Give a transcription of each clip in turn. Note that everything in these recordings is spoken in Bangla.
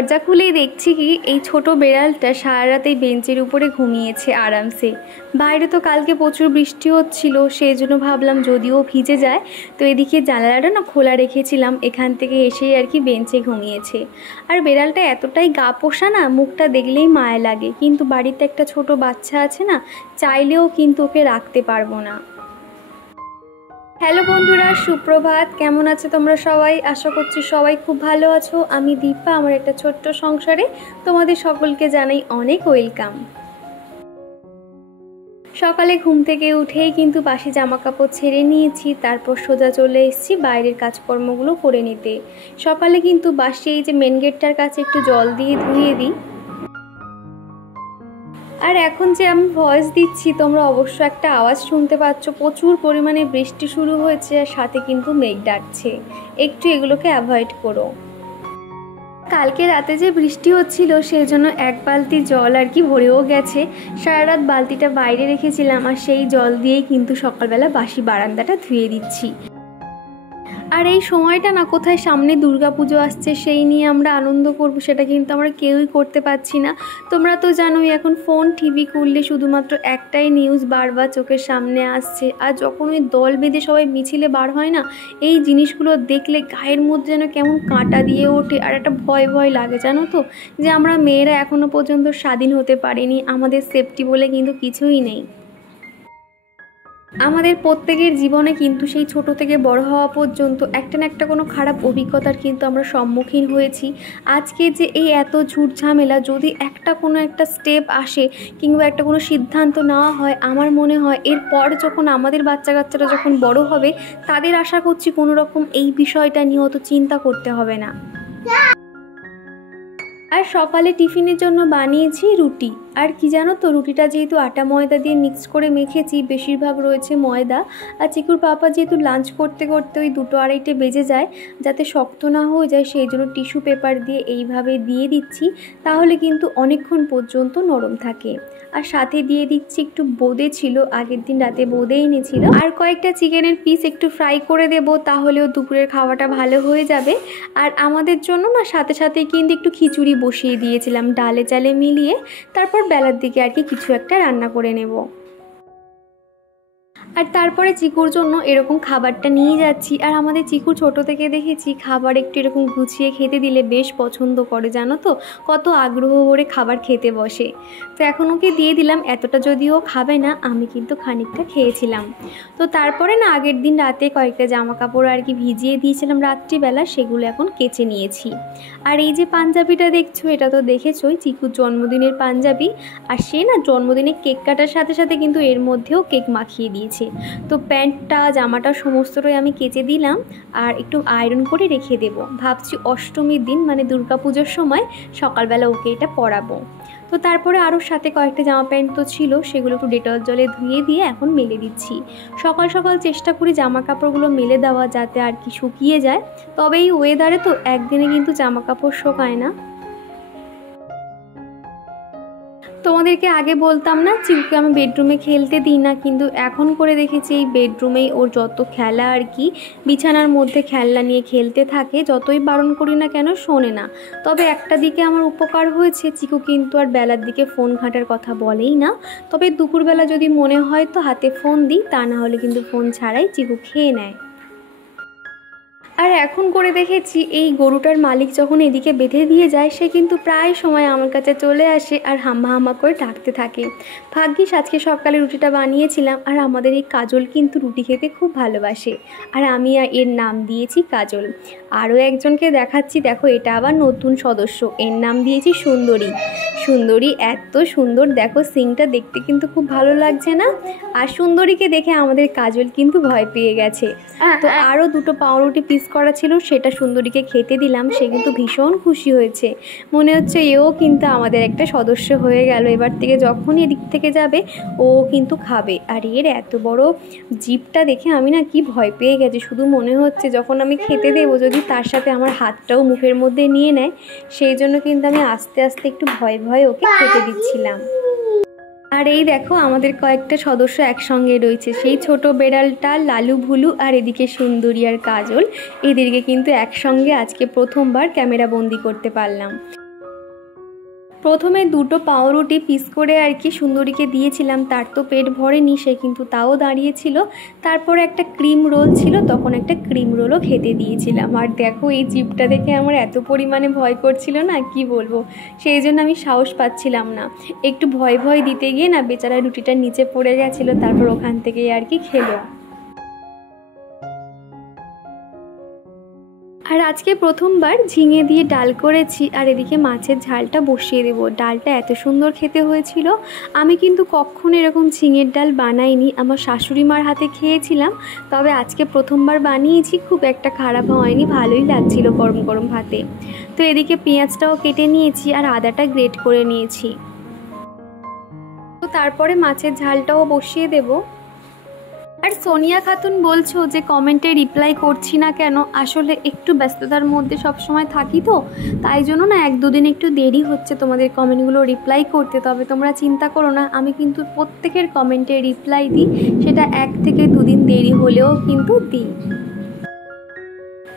দরজা খুলেই দেখছি কি এই ছোট বেড়ালটা সারা রাত এই বেঞ্চের উপরে ঘুমিয়েছে আরামসে। বাইরে তো কালকে প্রচুর বৃষ্টি হচ্ছিল, সেই জন্য ভাবলাম যদিও ভিজে যায়, তো এদিকে জানালাটা না খোলা রেখেছিলাম, এখান থেকে এসেই আর কি বেঞ্চে ঘুমিয়েছে। আর বেড়ালটা এতটাই গা পোষা না, মুখটা দেখলেই মায়া লাগে, কিন্তু বাড়িতে একটা ছোট বাচ্চা আছে না, চাইলেও কিন্তু ওকে রাখতে পারবো না। হ্যালো বন্ধুরা, সুপ্রভাত। কেমন আছো তোমরা সবাই? আশা করছি সবাই খুব ভালো আছো। আমি দীপা, আমার একটা ছোট্ট সংসারে তোমাদের সকলকে জানাই অনেক ওয়েলকাম। সকালে ঘুম থেকে উঠেই কিন্তু বাসি জামা কাপড় ছেড়ে নিয়েছি, তারপর সোজা চলে এসেছি বাইরের কাজকর্মগুলো করে নিতে। সকালে কিন্তু বাসি এই যে মেন গেটটার কাছে একটু জল দিয়ে ধুয়ে দিই। আর এখন যে আমি ভয়েস দিচ্ছি তোমরা অবশ্য একটা আওয়াজ শুনতে পাচ্ছ, প্রচুর পরিমাণে বৃষ্টি শুরু হয়েছে আর সাথে কিন্তু মেঘ ডাকছে, একটু এগুলোকে অ্যাভয়েড করো। কালকে রাতে যে বৃষ্টি হচ্ছিল সেই জন্য এক বালতি জল আর কি ভরেও গেছে। সারা রাত বালতিটা বাইরে রেখেছিলাম আর সেই জল দিয়েই কিন্তু সকালবেলা বাসি বারান্দাটা ধুয়ে দিচ্ছি। আর এই সময়টা না কোথায় সামনে দুর্গাপুজো আসছে, সেই নিয়ে আমরা আনন্দ করব সেটা কিন্তু আমরা কেউই করতে পারছি না। তোমরা তো জানোই এখন ফোন টিভি খুললে শুধুমাত্র একটাই নিউজ বারবার চোখের সামনে আসছে। আর যখন ওই দল বেঁধে সবাই মিছিলে বার হয় না, এই জিনিসগুলো দেখলে গায়ের মধ্যে যেন কেমন কাঁটা দিয়ে ওঠে আর একটা ভয় ভয় লাগে, জানো তো, যে আমরা মেয়েরা এখনও পর্যন্ত স্বাধীন হতে পারিনি, আমাদের সেফটি বলে কিন্তু কিছুই নেই। আমাদের প্রত্যেকের জীবনে কিন্তু সেই ছোট থেকে বড় হওয়া পর্যন্ত একটা না একটা কোনো খারাপ অভিজ্ঞতার কিন্তু আমরা সম্মুখীন হয়েছি। আজকে যে এই এত ঝুট ঝামেলা, যদি কোনো একটা স্টেপ আসে কিংবা একটা কোনো সিদ্ধান্ত নেওয়া হয়, আমার মনে হয় এরপর যখন আমাদের বাচ্চা কাচ্চারা যখন বড় হবে, তাদের আশা করছি কোনো রকম এই বিষয়টা নিয়ে অত চিন্তা করতে হবে না। আর সকালে টিফিনের জন্য বানিয়েছি রুটি। আর কি জানো তো, রুটিটা যেহেতু আটা ময়দা দিয়ে মিক্স করে মেখেছি, বেশিরভাগ রয়েছে ময়দা। আর চিকুর পাপা যেহেতু লাঞ্চ করতে করতে ওই 2-2:30 বেজে যায়, যাতে শক্ত না হয়ে যায় সেই জন্য টিস্যু পেপার দিয়ে এইভাবে দিয়ে দিচ্ছি, তাহলে কিন্তু অনেকক্ষণ পর্যন্ত নরম থাকে। আর সাথে দিয়ে দিচ্ছি একটু বোঁদে ছিল, আগের দিন রাতে বোঁদে এনেছিল, আর কয়েকটা চিকেনের পিস একটু ফ্রাই করে দেব, তাহলেও দুপুরের খাওয়াটা ভালো হয়ে যাবে। আর আমাদের জন্য না সাথে সাথেই কিন্তু একটু খিচুড়ি বসিয়ে দিয়েছিলাম ডালে চালে মিলিয়ে, তারপর বেলার দিকে আর কি কিছু একটা রান্না করে নেব। আর তারপরে চিকুর জন্য এরকম খাবারটা নিয়ে যাচ্ছি। আর আমাদের চিকু ছোট থেকে দেখেছি খাবার একটু এরকম গুছিয়ে খেতে দিলে বেশ পছন্দ করে, জানো তো, কত আগ্রহ করে খাবার খেতে বসে। তো এখন ওকে দিয়ে দিলাম, এতটা যদিও খাবে না, আমি কিন্তু খানিকটা খেয়েছিলাম। তো তারপরে না আগের দিন রাতে কয়েকটা জামা কাপড় আর কি ভিজিয়ে দিয়েছিলাম রাত্রিবেলা, সেগুলো এখন কেচে নিয়েছি। আর এই যে পাঞ্জাবিটা দেখছো, এটা তো দেখেছোই, চিকুর জন্মদিনের পাঞ্জাবি। আর সে না জন্মদিনে কেক কাটার সাথে সাথে কিন্তু এর মধ্যেও কেক মাখিয়ে দিয়েছে। তো প্যান্টটা জামাটা সমস্তটাই আমি কেচে দিলাম আর একটু আয়রন করে রেখে দেব। ভাবছি অষ্টমীর দিন মানে দুর্গাপুজোর সময় সকালবেলা ওকে এটা পরাবো। তো তারপরে আরও সাথে কয়েকটা জামা প্যান্ট তো ছিল, সেগুলো একটু ডেটল জলে ধুয়ে দিয়ে এখন মেলে দিচ্ছি। সকাল সকাল চেষ্টা করি জামা কাপড়গুলো মেলে দেওয়া, যাতে আর কি শুকিয়ে যায়। তবে এই ওয়েদারে তো একদিনে কিন্তু জামা কাপড় শুকায় না। তোমাদেরকে আগে বলতাম না চিকুকে আমি বেডরুমে খেলতে দিই না, কিন্তু এখন করে দেখেছি এই বেডরুমেই ওর যত খেলা আর কি, বিছানার মধ্যে খেলনা নিয়ে খেলতে থাকে, যতই বারণ করি না কেন শোনে না। তবে একটা দিকে আমার উপকার হয়েছে, চিকু কিন্তু আর বেলার দিকে ফোন ঘাঁটার কথা বলেই না। তবে দুপুরবেলা যদি মনে হয় তো হাতে ফোন দিই, তা না হলে কিন্তু ফোন ছাড়াই চিকু খেয়ে নেয়। আর এখন করে দেখেছি এই গরুটার মালিক যখন এদিকে বেঁধে দিয়ে যায়, সে কিন্তু প্রায় সময় আমার কাছে চলে আসে আর হাম্মা হাম্মা করে ডাকতে থাকে। ভাগ্যিস আজকে সকালে রুটিটা বানিয়েছিলাম। আর আমাদের এই কাজল কিন্তু রুটি খেতে খুব ভালোবাসে, আর আমি এর নাম দিয়েছি কাজল। আরও একজনকে দেখাচ্ছি, দেখো এটা আবার নতুন সদস্য, এর নাম দিয়েছি সুন্দরী। সুন্দরী এত সুন্দর, দেখো সিংটা দেখতে কিন্তু খুব ভালো লাগছে না? আর সুন্দরীকে দেখে আমাদের কাজল কিন্তু ভয় পেয়ে গেছে। তো আরও 2টো পাউরুটি পিস করা ছিল, সেটা সুন্দরীকে খেতে দিলাম, সে কিন্তু ভীষণ খুশি হয়েছে। মনে হচ্ছে এও কিন্তু আমাদের একটা সদস্য হয়ে গেল, এবার থেকে যখনই এদিক থেকে যাবে ও কিন্তু খাবে। আর এর এত বড় জিভটা দেখে আমি না কি ভয় পেয়ে গেছি, শুধু মনে হচ্ছে যখন আমি খেতে দেবো যদি তার সাথে আমার হাতটাও মুখের মধ্যে নিয়ে নেয়, সেই জন্য কিন্তু আমি আস্তে আস্তে একটু ভয়ে ভয়ে ওকে খেতে দিচ্ছিলাম। আর এই দেখো আমাদের কয়েকটা সদস্য একসঙ্গে রয়েছে, সেই ছোট বেড়ালটা লালু ভুলু আর এদিকে সুন্দরী আর কাজল, এদেরকে কিন্তু একসঙ্গে আজকে প্রথমবার ক্যামেরা বন্দি করতে পারলাম। প্রথমে দুটো পাউরুটি পিস করে আর কি সুন্দরীকে দিয়েছিলাম, তার তো পেট ভরেনি, সে কিন্তু তাও দাঁড়িয়েছিল। তারপরে একটা ক্রিম রোল ছিল, তখন একটা ক্রিম রোলও খেতে দিয়েছিলাম। আর দেখো এই জিপটা দেখে আমার এত পরিমাণে ভয় করছিল না, কি বলবো, সেই জন্য আমি সাহস পাচ্ছিলাম না। একটু ভয় ভয় দিতে গিয়ে না বেচারা রুটিটা নিচে পড়ে গেছিলো, তারপর ওখান থেকেই আর কি খেলো। আর আজকে প্রথমবার ঝিঙে দিয়ে ডাল করেছি, আর এদিকে মাছের ঝালটা বসিয়ে দেবো। ডালটা এত সুন্দর খেতে হয়েছিল। আমি কিন্তু কখনো এরকম ঝিঙের ডাল বানাইনি, আমার শাশুড়ি মার হাতে খেয়েছিলাম, তবে আজকে প্রথমবার বানিয়েছি। খুব একটা খারাপ হয়নি, ভালোই লাগছিল গরম গরম ভাতে। তো এদিকে পেঁয়াজটাও কেটে নিয়েছি আর আদাটা গ্রেট করে নিয়েছি। তো তারপরে মাছের ঝালটাও বসিয়ে দেবো। আর সোনিয়া খাতুন বলছো যে কমেন্টে রিপ্লাই করছি না কেন, আসলে একটু ব্যস্ততার মধ্যে সব সময় থাকি, তো তাই জন্য না 1-2 দিন একটু দেরি হচ্ছে তোমাদের কমেন্টগুলো রিপ্লাই করতে। তবে তোমরা চিন্তা করো না, আমি কিন্তু প্রত্যেকের কমেন্টে রিপ্লাই দিই, সেটা 1 থেকে 2 দিন দেরি হলেও কিন্তু দিই।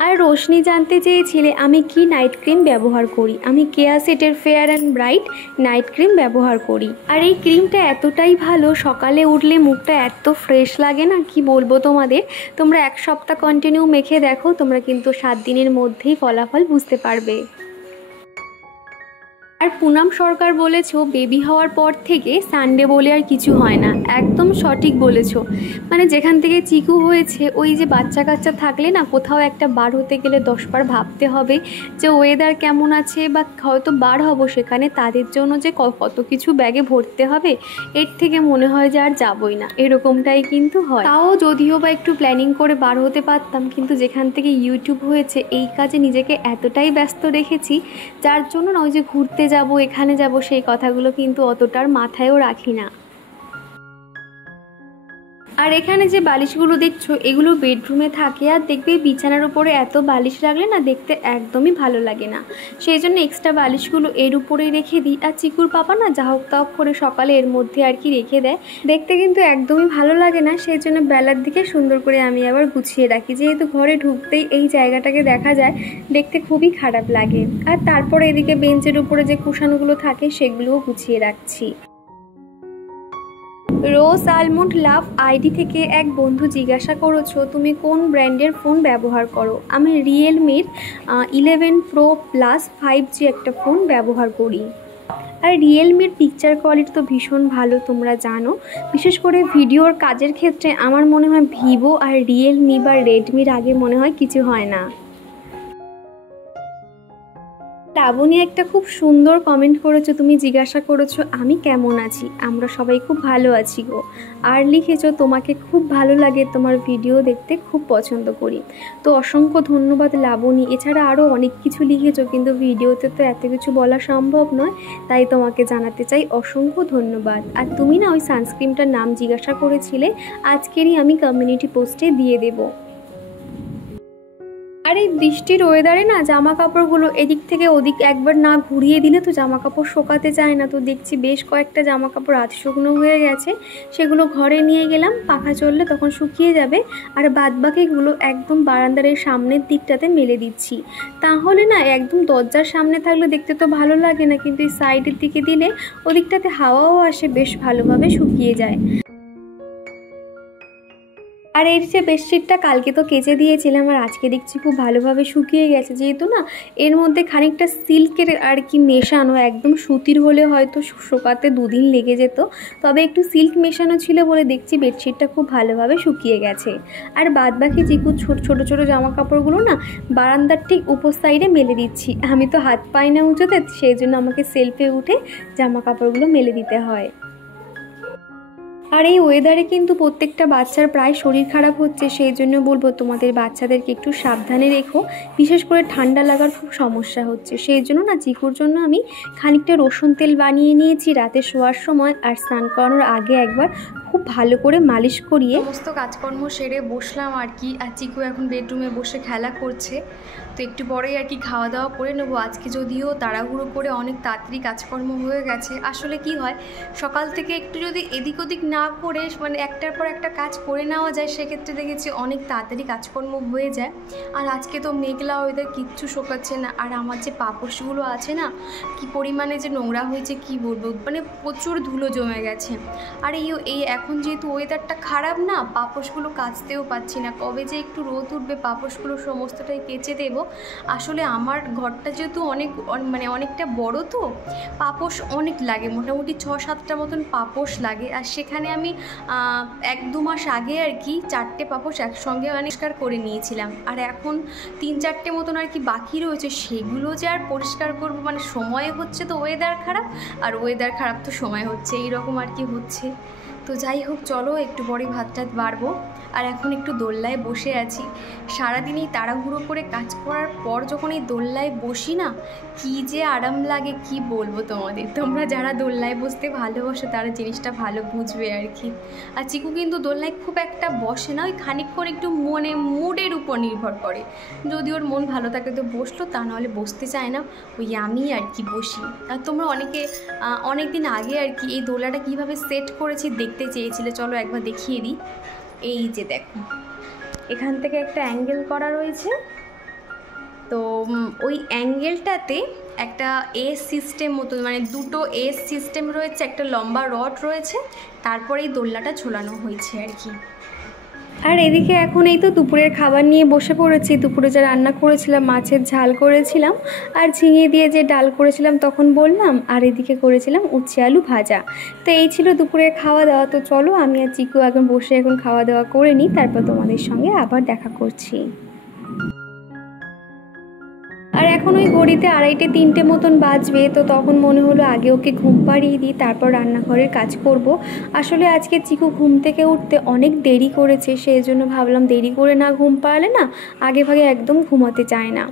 আর রোশনি জানতে চেয়েছিলে আমি কি নাইট ক্রিম ব্যবহার করি। আমি কেয়া সেটের fair and bright night cream ব্যবহার করি। আর এই ক্রিমটা এতটাই ভালো, সকালে উঠলে মুখটা এত ফ্রেশ লাগে না, কি বলবো তোমাদের। তোমরা 1 সপ্তাহ কন্টিনিউ মেখে দেখো, তোমরা কিন্তু 7 দিনের মধ্যেই ফলাফল বুঝতে পারবে। আর পুনাম সরকার বলেছো বেবি হওয়ার পর থেকে সানডে বলে আর কিছু হয় না। একদম সঠিক বলেছো। মানে যেখান থেকে চিকু হয়েছে, ওই যে বাচ্চা কাচ্চা থাকলে না কোথাও একটা বার হতে গেলে 10 বার ভাবতে হবে যে ওয়েদার কেমন আছে, বা হয়তো বার হব সেখানে, তাদের জন্য যে কত কিছু ব্যাগে ভরতে হবে, এর থেকে মনে হয় যে আর যাবই না, এরকমটাই কিন্তু হয়। তাও যদিও বা একটু প্ল্যানিং করে বার হতে পারতাম, কিন্তু যেখান থেকে ইউটিউব হয়েছে এই কাজে নিজেকে এতটাই ব্যস্ত রেখেছি, যার জন্য না ওই যে ঘুরতে যাব, এখানে যাব, সেই কথাগুলো কিন্তু অতটার মাথায়ও রাখি না। আর এখানে যে বালিশগুলো দেখছো, এগুলো বেডরুমে থাকে, আর দেখবে বিছানার উপরে এত বালিশ রাখলে না দেখতে একদমই ভালো লাগে না, সেই জন্য এক্সট্রা বালিশগুলো এর উপরেই রেখে দিই। আর চিকুর পাপা না যা হোক তা হোক করে সকালে এর মধ্যে আর কি রেখে দেয়, দেখতে কিন্তু একদমই ভালো লাগে না, সেই জন্য বেলার দিকে সুন্দর করে আমি আবার গুছিয়ে রাখি। যেহেতু ঘরে ঢুকতেই এই জায়গাটাকে দেখা যায়, দেখতে খুবই খারাপ লাগে। আর তারপরে এদিকে বেঞ্চের উপরে যে কুশনগুলো থাকে সেগুলোও গুছিয়ে রাখছি। রোজ আলমন্ড লাভ আইডি থেকে এক বন্ধু জিজ্ঞাসা করেছো তুমি কোন ব্র্যান্ডের ফোন ব্যবহার করো। আমি রিয়েলমির 11 Pro Plus 5G একটা ফোন ব্যবহার করি। আর রিয়েলমির পিকচার কোয়ালিটি তো ভীষণ ভালো, তোমরা জানো। বিশেষ করে ভিডিওর কাজের ক্ষেত্রে আমার মনে হয় ভিভো আর রিয়েলমি বা রেডমির আগে মনে হয় কিছু হয় না। লাবণী একটা খুব সুন্দর কমেন্ট করেছো, তুমি জিজ্ঞাসা করেছো আমি কেমন আছি। আমরা সবাই খুব ভালো আছি গো। আর লিখেছো তোমাকে খুব ভালো লাগে, তোমার ভিডিও দেখতে খুব পছন্দ করি। তো অসংখ্য ধন্যবাদ লাবণী। এছাড়া আরও অনেক কিছু লিখেছো, কিন্তু ভিডিওতে তো এত কিছু বলা সম্ভব নয়, তাই তোমাকে জানাতে চাই অসংখ্য ধন্যবাদ। আর তুমি না ওই সানস্ক্রিনটার নাম জিজ্ঞাসা করেছিলে, আজকেরই আমি কমিউনিটি পোস্টে দিয়ে দেবো। আর এই বৃষ্টির ওয়েদারে না জামা কাপড়গুলো এদিক থেকে ওদিক একবার না ঘুরিয়ে দিলে তো জামা কাপড় শোকাতে যায় না। তো দেখছি বেশ কয়েকটা জামা কাপড় আধ শুকনো হয়ে গেছে, সেগুলো ঘরে নিয়ে গেলাম, পাখা চললে তখন শুকিয়ে যাবে। আর বাদবাকিগুলো একদম বারান্দার সামনের দিকটাতে মেলে দিচ্ছি, তাহলে না একদম দরজার সামনে থাকলে দেখতে তো ভালো লাগে না, কিন্তু এই সাইডের দিকে দিলে ওদিকটাতে হাওয়াও আসে, বেশ ভালোভাবে শুকিয়ে যায়। আর এর যে বেডশিটটা কালকে তো কেচে দিয়েছিলাম, আর আজকে দেখছি খুব ভালোভাবে শুকিয়ে গেছে। যেহেতু না এর মধ্যে খানিকটা সিল্কের আর কি মেশানো, একদম সুতির হলে হয়তো শুকাতে 2 দিন লেগে যেত, তবে একটু সিল্ক মেশানো ছিল বলে দেখছি বেডশিটটা খুব ভালোভাবে শুকিয়ে গেছে। আর বাদবাকি যেগুলো ছোট ছোট জামা কাপড়গুলো না বারান্দার ঠিক উপর সাইডে মেলে দিচ্ছি। আমি তো হাত পাই না উঁচুতে, সেই জন্য আমাকে সেলফে উঠে জামা কাপড়গুলো মেলে দিতে হয়। আর এই ওয়েদারে কিন্তু প্রত্যেকটা বাচ্চার প্রায় শরীর খারাপ হচ্ছে, সেই জন্য বলবো তোমাদের বাচ্চাদেরকে একটু সাবধানে রেখো। বিশেষ করে ঠান্ডা লাগার খুব সমস্যা হচ্ছে, সেই জন্য না চিকুর জন্য আমি খানিকটা রসুন তেল বানিয়ে নিয়েছি রাতে শোয়ার সময়, আর স্নান করানোর আগে একবার খুব ভালো করে মালিশ করিয়ে সমস্ত কাজকর্ম সেরে বসলাম আর কি। আর চিকু এখন বেডরুমে বসে খেলা করছে। তো একটু পরেই আর কি খাওয়া দাওয়া করে নেবো। আজকে যদিও তাড়াহুড়ো করে অনেক তাড়াতাড়ি কাজকর্ম হয়ে গেছে। আসলে কি হয়, সকাল থেকে একটু যদি এদিক ওদিক না করে মানে একটার পর একটা কাজ করে নেওয়া যায়, সেক্ষেত্রে দেখেছি অনেক তাড়াতাড়ি কাজকর্ম হয়ে যায়। আর আজকে তো মেঘলা ওয়েদার, কিচ্ছু শোকাচ্ছে না। আর আমার যে পাপোশগুলো আছে না, কি পরিমাণে যে নোংরা হয়েছে কি বলবো, মানে প্রচুর ধুলো জমে গেছে। আর এই এখন যেহেতু ওয়েদারটা খারাপ না, পাপোশগুলো কাচতেও পাচ্ছি না। কবে যে একটু রোদ উঠবে পাপোশগুলো সমস্তটাই কেচে দেবো। আসলে আমার ঘরটা যেহেতু অনেকটা বড়, তো পাপোশ অনেক লাগে, মোটামুটি 6-7টা মতন পাপোশ লাগে। আর সেখানে আমি 1-2 মাস আগে আর কি 4টে পাপোশ একসঙ্গে পরিষ্কার করে নিয়েছিলাম। আর এখন 3-4টে মতন আর কি বাকি রয়েছে, সেগুলো যে আর পরিষ্কার করবো, মানে সময় হচ্ছে তো ওয়েদার খারাপ, আর ওয়েদার খারাপ তো সময় হচ্ছে, এইরকম আর কি হচ্ছে। তো যাই হোক, চলো একটু পরে ভাত টাত বাড়বো। আর এখন একটু দোলনায় বসে আছি। সারাদিন এই তাড়াহুড়ো করে কাজ করার পর যখন এই দোলনায় বসি না, কী যে আরাম লাগে কি বলবো তোমাদের। তোমরা যারা দোলনায় বসতে ভালোবাসো তারা জিনিসটা ভালো বুঝবে আর কি। আর চিকু কিন্তু দোলনায় খুব একটা বসে না, ওই খানিকক্ষণ একটু মুডের উপর নির্ভর করে। যদি ওর মন ভালো থাকে তো বসলো, তা নাহলে বসতে চায় না। ওই আমি আর কি বসি। আর তোমরা অনেক দিন আগে আর কি এই দোলনাটা কীভাবে সেট করেছি দেখতে চেয়েছিলে, চলো একবার দেখিয়ে দিই। এই যে দেখো, এখান থেকে একটা অ্যাঙ্গেল করা রয়েছে। তো ওই অ্যাঙ্গেলটাতে একটা এস সিস্টেম মতো, মানে দুটো এস সিস্টেম রয়েছে, একটা লম্বা রড রয়েছে, তারপরে এই দোলনাটা ঝোলানো হয়েছে আর কি। আর এদিকে এখন এই তো দুপুরের খাবার নিয়ে বসে পড়েছি। দুপুরে যা রান্না করেছিলাম, মাছের ঝাল করেছিলাম, আর ঝিঙে দিয়ে যে ডাল করেছিলাম তখন বললাম, আর এদিকে করেছিলাম উচ্ছে আলু ভাজা। তো এই ছিল দুপুরের খাওয়া দাওয়া। তো চলো আমি আর চিকু এখন বসে খাওয়া দাওয়া করে নিই, তারপর তোমাদের সঙ্গে আবার দেখা করছি। আর এখন ওই ঘড়িতে 2:30-3টে মতন বাজবে। তো তখন মনে হলো আগে ওকে ঘুম পাড়িয়ে দিই, তারপর রান্নাঘরের কাজ করব। আসলে আজকে চিকু ঘুম থেকে উঠতে অনেক দেরি করেছে, সেই জন্য ভাবলাম দেরি করে না ঘুম পাড়ালে না আগে ভাগে একদম ঘুমাতে চায় না।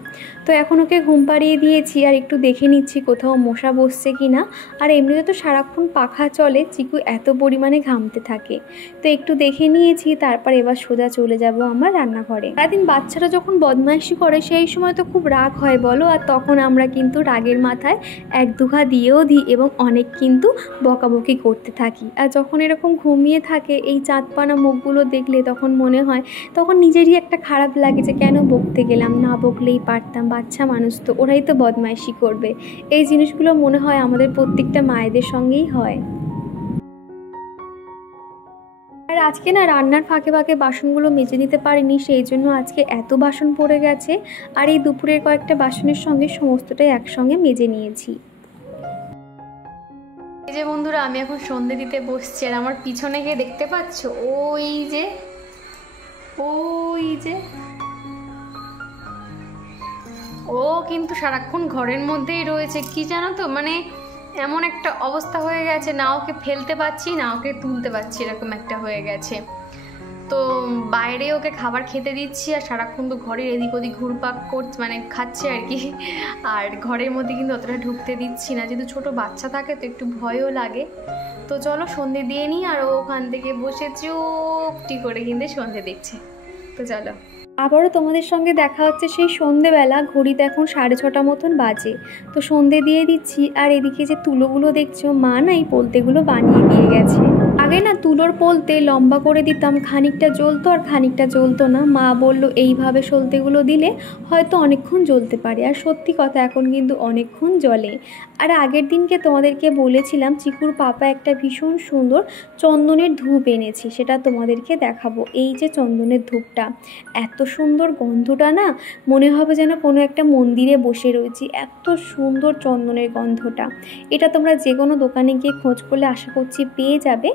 তো এখন ওকে ঘুম পাড়িয়ে দিয়েছি, আর একটু দেখে নিচ্ছি কোথাও মশা বসছে কি না। আর এমনিতে তো সারাক্ষণ পাখা চলে, চিকু এত পরিমাণে ঘামতে থাকে। তো একটু দেখে নিয়েছি, তারপর এবার সোজা চলে যাব আমার রান্নাঘরে। সারাদিন বাচ্চারা যখন বদমাইশি করে সেই সময় তো খুব রাগ হয় বলো, আর তখন আমরা কিন্তু রাগের মাথায় 1-2 দিয়েও দিই এবং অনেক কিন্তু বকাবকি করতে থাকি। আর যখন এরকম ঘুমিয়ে থাকে এই চাঁদপানা মুখগুলো দেখলে তখন মনে হয়, তখন নিজেরই একটা খারাপ লাগে যে কেন বকতে গেলাম, না বকলেই পারতাম, বাচ্চা মানুষ তো, ওরাই তো বদমাইশি করবে। এই জিনিসগুলো মনে হয় আমাদের প্রত্যেকটা মায়েদের সঙ্গেই হয়। আর আজকে না রান্নার ফাঁকে ফাঁকে বাসনগুলো মেজে নিতে পারিনি, সেই জন্য আজকে এত বাসন পড়ে গেছে। আর এই দুপুরের কয়েকটা বাসনের সঙ্গে সমস্তটাই একসঙ্গে মেজে নিয়েছি। এই যে বন্ধুরা, আমি এখন সন্ধে দিতে বসছি, আর আমার পিছনে গিয়ে দেখতে পাচ্ছ ওই যে ও কিন্তু সারাক্ষণ ঘরের মধ্যেই রয়েছে। কি জানো তো, মানে এমন একটা অবস্থা হয়ে গেছে, না ওকে ফেলতে পারছি না ওকে তুলতে পারছি, এরকম একটা হয়ে গেছে। তো বাইরে ওকে খাবার খেতে দিচ্ছি, আর সারাক্ষণ তো ঘরের এদিক ওদিক ঘুরপাক করছে, মানে খাচ্ছে আর কি। আর ঘরের মধ্যে কিন্তু অতটা ঢুকতে দিচ্ছি না, যেহেতু ছোটো বাচ্চা থাকে তো একটু ভয়ও লাগে। তো চলো সন্ধে দিয়ে নিই। আর ওখান থেকে বসে চুপটি করে কিন্তু সন্ধে দেখছে। তো চলো আবারও তোমাদের সঙ্গে দেখা হচ্ছে সেই সন্ধেবেলা। ঘড়িতে এখন 6:30 মতন বাজে। তো সন্ধে দিয়ে দিচ্ছি। আর এদিকে যে তুলোগুলো দেখছো, মা না এই পোলতেগুলো বানিয়ে দিয়ে গেছে। আগে না তুলোর পোলতে লম্বা করে দিতাম, খানিকটা জ্বলতো আর খানিকটা জ্বলতো না। মা বলল এইভাবে সলতেগুলো দিলে হয়তো অনেকক্ষণ জ্বলতে পারে। আর সত্যি কথা, এখন কিন্তু অনেকক্ষণ জ্বলে। আর আগের দিনকে তোমাদেরকে বলেছিলাম চিকুর পাপা একটা ভীষণ সুন্দর চন্দনের ধূপ এনেছি, সেটা তোমাদেরকে দেখাবো। এই যে চন্দনের ধূপটা, এত সুন্দর গন্ধটা না, মনে হবে যেন কোনো একটা মন্দিরে বসে রয়েছি, এত সুন্দর চন্দনের গন্ধটা। এটা তোমরা যে কোনো দোকানে গিয়ে খোঁজ করলে আশা করছি পেয়ে যাবে।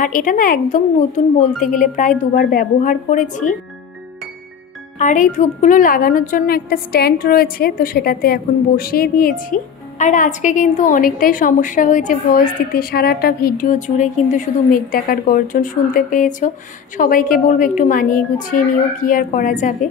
আর এটা না একদম নতুন, বলতে গেলে প্রায় 2বার ব্যবহার করেছি। আর এই ধূপগুলো লাগানোর জন্য একটা স্ট্যান্ড রয়েছে, তো সেটাতে এখন বসিয়ে দিয়েছি। আর আজকে কিন্তু অনেকটাই সমস্যা হয়েছে ভয়েস দিতে। সারাটা ভিডিও জুড়ে কিন্তু শুধু মেঘ ডাকার গর্জন শুনতে পেয়েছো। সবাইকে বলবো একটু মানিয়ে গুছিয়ে নিও, কি আর করা যাবে।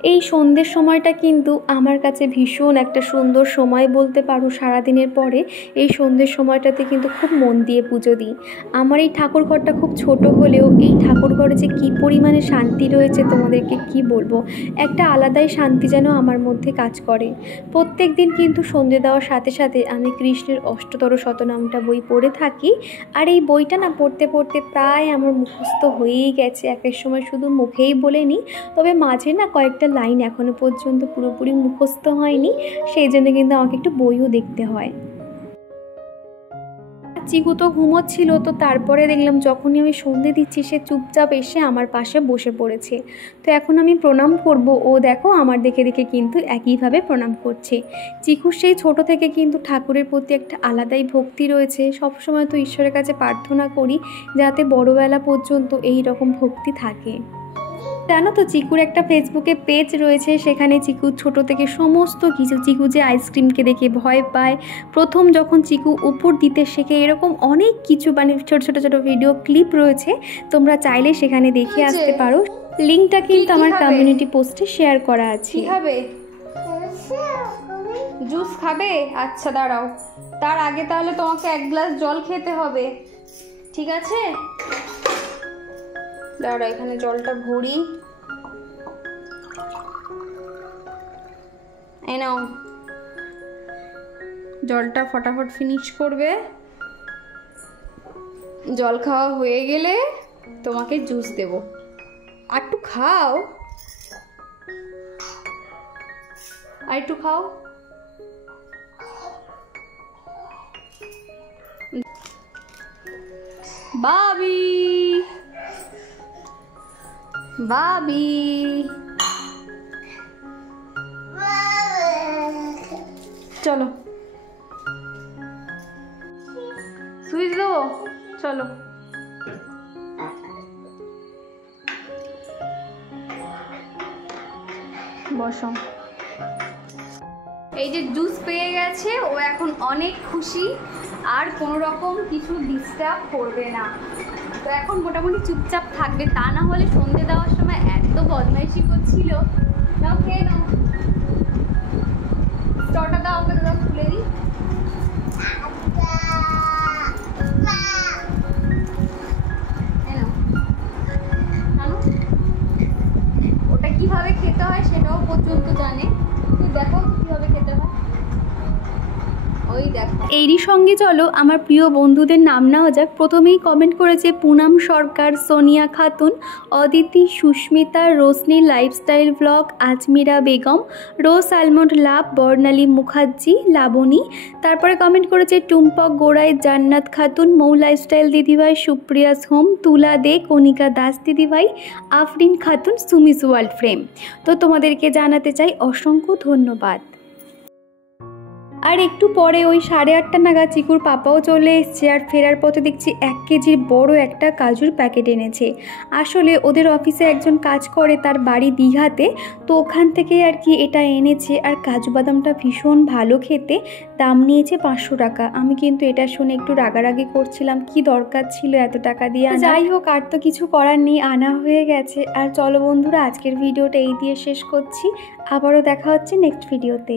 এই সন্ধ্যের সময়টা কিন্তু আমার কাছে ভীষণ একটা সুন্দর সময় বলতে পারো। সারাদিনের পরে এই সন্ধ্যের সময়টাতে কিন্তু খুব মন দিয়ে পুজো দিই। আমার এই ঠাকুর ঘরটা খুব ছোট হলেও এই ঠাকুর ঘরে যে কী পরিমাণে শান্তি রয়েছে তোমাদেরকে কি বলবো। একটা আলাদাই শান্তি যেন আমার মধ্যে কাজ করে। প্রত্যেক দিন কিন্তু সন্ধ্যে দেওয়ার সাথে সাথে আমি কৃষ্ণের অষ্টতর শতনামটা বই পড়ে থাকি। আর এই বইটা না পড়তে পড়তে প্রায় আমার মুখস্থ হয়েই গেছে। একের সময় শুধু মুখেই বলে নিই, তবে মাঝে না কয়েকটা লাইন এখনও পর্যন্ত পুরোপুরি মুখস্থ হয়নি, সেই জন্য কিন্তু আমাকে একটু বইও দেখতে হয়। চিকু তো ঘুমোচ্ছিল, তো তারপরে দেখলাম যখনই আমি সন্ধে দিচ্ছি সে চুপচাপ এসে আমার পাশে বসে পড়েছে। তো এখন আমি প্রণাম করব, ও দেখো আমার দেখে দেখে কিন্তু একইভাবে প্রণাম করছে। চিকুর সেই ছোট থেকে কিন্তু ঠাকুরের প্রতি একটা আলাদাই ভক্তি রয়েছে। সবসময় তো ঈশ্বরের কাছে প্রার্থনা করি যাতে বড়বেলা পর্যন্ত এই রকম ভক্তি থাকে। জানো তো চিকুর একটা ফেসবুকে পেজ রয়েছে, সেখানে চিকু ছোট থেকে সমস্ত কিছু, চিকু যে আইসক্রিমকে দেখে ভয় পায়, প্রথম যখন চিকু উপর দিতে শেখে, এরকম অনেক কিছু মানে ছোট ছোট ছোট ভিডিও ক্লিপ রয়েছে। তোমরা চাইলে সেখানে দেখে আসতে পারো। লিঙ্কটা কিন্তু আমার কমিউনিটি পোস্টে শেয়ার করা আছে। কি খাবে? জুস খাবে? আচ্ছা দাঁড়াও, তার আগে তাহলে তোমাকে এক গ্লাস জল খেতে হবে, ঠিক আছে? দাঁড়াও, এখানে জলটা ভরি। এই নাও, জলটা ফটাফট ফিনিশ করবে। জল খাওয়া হয়ে গেলে তোমাকে জুস দেব, আর একটু খাও, আর একটু খাও। বাবি বাবি চলো সুইচ দেবো, চলো। বসো। এই যে জুস পেয়ে গেছে, ও এখন অনেক খুশি, আর কোনো রকম কিছু ডিস্টার্ব করবে না। তো এখন মোটামুটি চুপচাপ থাকবে, তা না হলে সন্ধে দেওয়ার সময় এত বদমাইশি করছিল। নাও খেয়ে নাও, স্টটা দাও, আমাকে দাও, খুলে দিই। ওটা কিভাবে খেতে হয় সেটাও পর্যন্ত জানে, তুই দেখো কিভাবে খেতে হয়। এরই সঙ্গে চলো আমার প্রিয় বন্ধুদের নাম নেওয়া যাক। প্রথমেই কমেন্ট করেছে পুনাম সরকার, সোনিয়া খাতুন, অদিতি, সুস্মিতা, রোশনি লাইফস্টাইল ব্লগ, আজমিরা বেগম, রোজ আলমন্ড লাভ, বর্ণালী মুখার্জি, লাবণী। তারপরে কমেন্ট করেছে টুম্পক গোড়াই, জান্নাত খাতুন, মৌ লাইফস্টাইল দিদিভাই, সুপ্রিয়াস হোম, তুলা দে, কণিকা দাস দিদিভাই, আফরিন খাতুন, সুমিস ওয়ার্ল্ড ফ্রেম। তো তোমাদেরকে জানাতে চাই অসংখ্য ধন্যবাদ। আর একটু পরে ওই 8:30 নাগাদ চিকুর পাপাও চলে এসছে, আর ফেরার পথে দেখছি 1 কেজির বড় একটা কাজুর প্যাকেট এনেছে। আসলে ওদের অফিসে একজন কাজ করে, তার বাড়ি দীঘাতে, তো ওখান থেকে আর কি এটা এনেছে। আর কাজু বাদামটা ভীষণ ভালো খেতে, দাম নিয়েছে 500 টাকা। আমি কিন্তু এটা শুনে একটু রাগারাগি করছিলাম, কি দরকার ছিল এত টাকা দিয়ে। যাই হোক, আর তো কিছু করার নেই, আনা হয়ে গেছে। আর চলো বন্ধুরা, আজকের ভিডিওটা এই দিয়ে শেষ করছি, আবারও দেখা হচ্ছে নেক্সট ভিডিওতে।